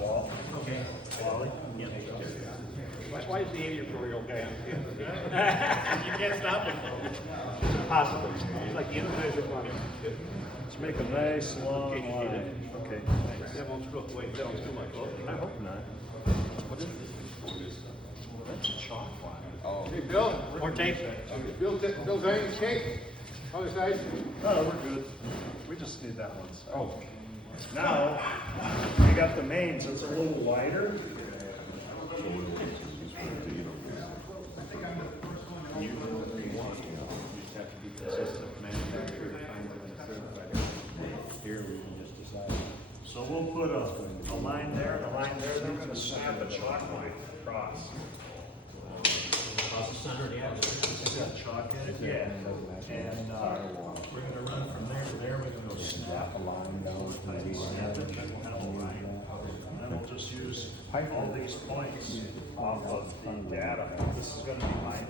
Wall. Okay. Wally. Yeah. Why is the 84-year-old guy on You can't stop it. Possibly. He's like the individual one. Let's make a nice long line. Okay, thanks. That won't stroke away down too much. I hope not. What is this? That's a chalk line. Hey, Bill. More tape. Bill's onions cake. Other side. No, we're good. We just need that one. Oh. Now, we got the main, so it's a little wider. So we'll put a line there and a line there, then we're gonna snap a chalk line across. Across the center of the axis. It's got chalk in it? Yeah. And, we're gonna run from there to there, we're gonna go snap a line down. Snap it, then we'll have a line. And then we'll just use all these points off of the data. This is gonna be minus